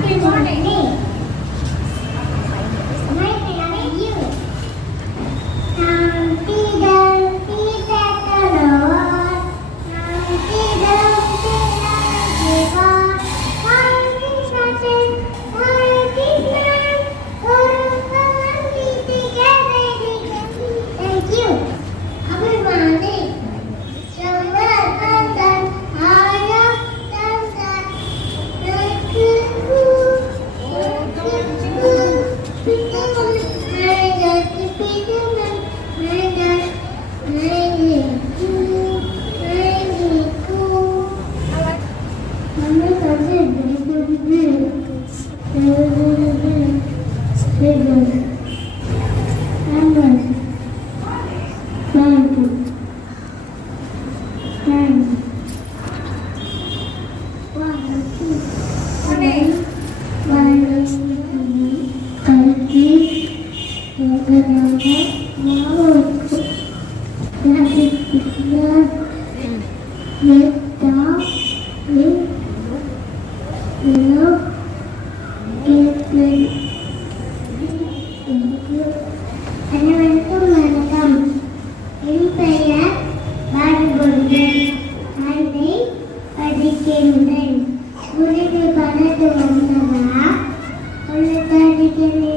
Good morning. My name is you. Humpty Dumpty sat alone. Humpty Dumpty Dumpty was. Humpty Dumpty Dumpty man. Humpty together. Thank you. Happy morning. வணக்கம். என் பெயர் பாரதிபுரன். அதை படிக்கின்றேன். உனக்கு பணத்து வந்ததா? உனக்கு அடிக்கிறேன்.